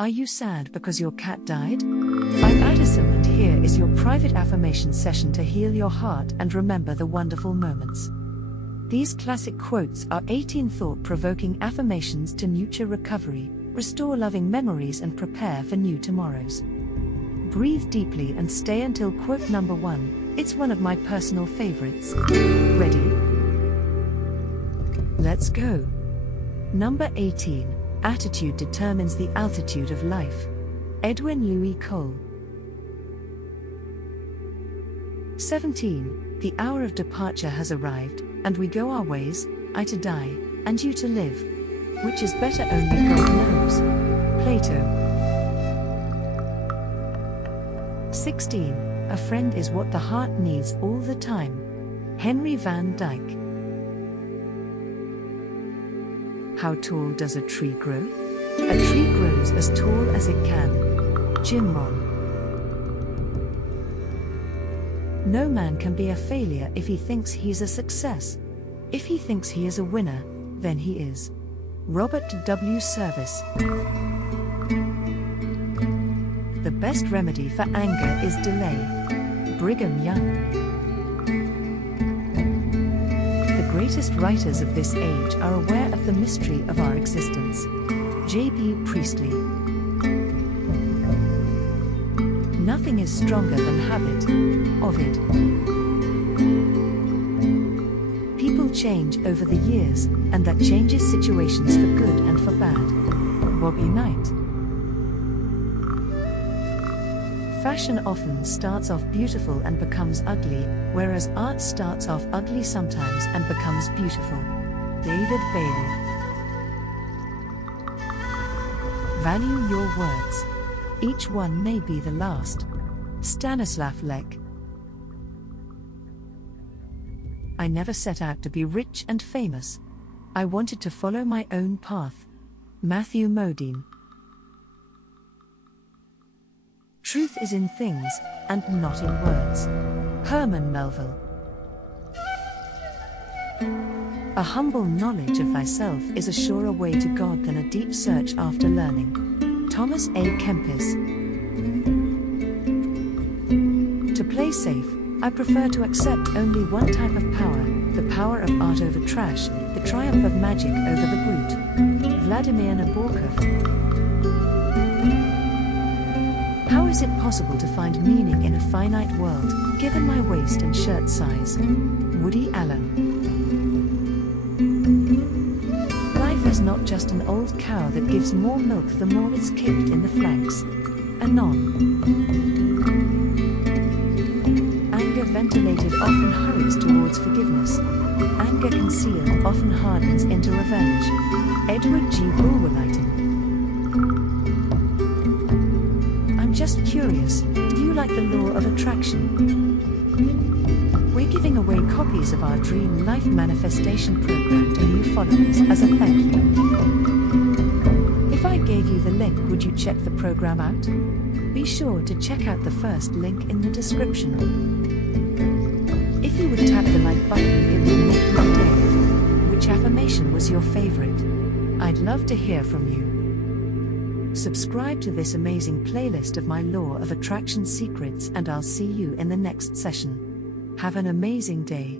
Are you sad because your cat died? I'm Addison, and here is your private affirmation session to heal your heart and remember the wonderful moments. These classic quotes are 18 thought-provoking affirmations to nurture recovery, restore loving memories and prepare for new tomorrows. Breathe deeply and stay until quote number 1. It's one of my personal favorites. Ready? Let's go. Number 18. Attitude determines the altitude of life. Edwin Louis Cole. 17. The hour of departure has arrived, and we go our ways, I to die, and you to live. Which is better only God knows. Plato. 16. A friend is what the heart needs all the time. Henry van Dyke. How tall does a tree grow? A tree grows as tall as it can. Jim Rohn. No man can be a failure if he thinks he's a success. If he thinks he is a winner, then he is. Robert W. Service. The best remedy for anger is delay. Brigham Young. The greatest writers of this age are aware of the mystery of our existence. J.B. Priestley. Nothing is stronger than habit. Ovid. People change over the years, and that changes situations for good and for bad. Bobby Knight. Fashion often starts off beautiful and becomes ugly, whereas art starts off ugly sometimes and becomes beautiful. David Bailey. Value your words. Each one may be the last. Stanislav Lek. I never set out to be rich and famous. I wanted to follow my own path. Matthew Modine. Truth is in things, and not in words. Herman Melville. A humble knowledge of thyself is a surer way to God than a deep search after learning. Thomas A. Kempis. To play safe, I prefer to accept only one type of power, the power of art over trash, the triumph of magic over the brute. Vladimir Nabokov. How is it possible to find meaning in a finite world, given my waist and shirt size? Woody Allen. Life is not just an old cow that gives more milk the more it's kicked in the flanks. Anon. Anger ventilated often hurries towards forgiveness. Anger concealed often hardens into revenge. Edward G. Bulwer-Lytton. I'm just curious, do you like the law of attraction? We're giving away copies of our Dream Life Manifestation program to new followers as a thank you. If I gave you the link, would you check the program out? Be sure to check out the first link in the description. If you would tap the like button, it will make my day. Which affirmation was your favorite? I'd love to hear from you. Subscribe to this amazing playlist of my Law of Attraction secrets, and I'll see you in the next session. Have an amazing day.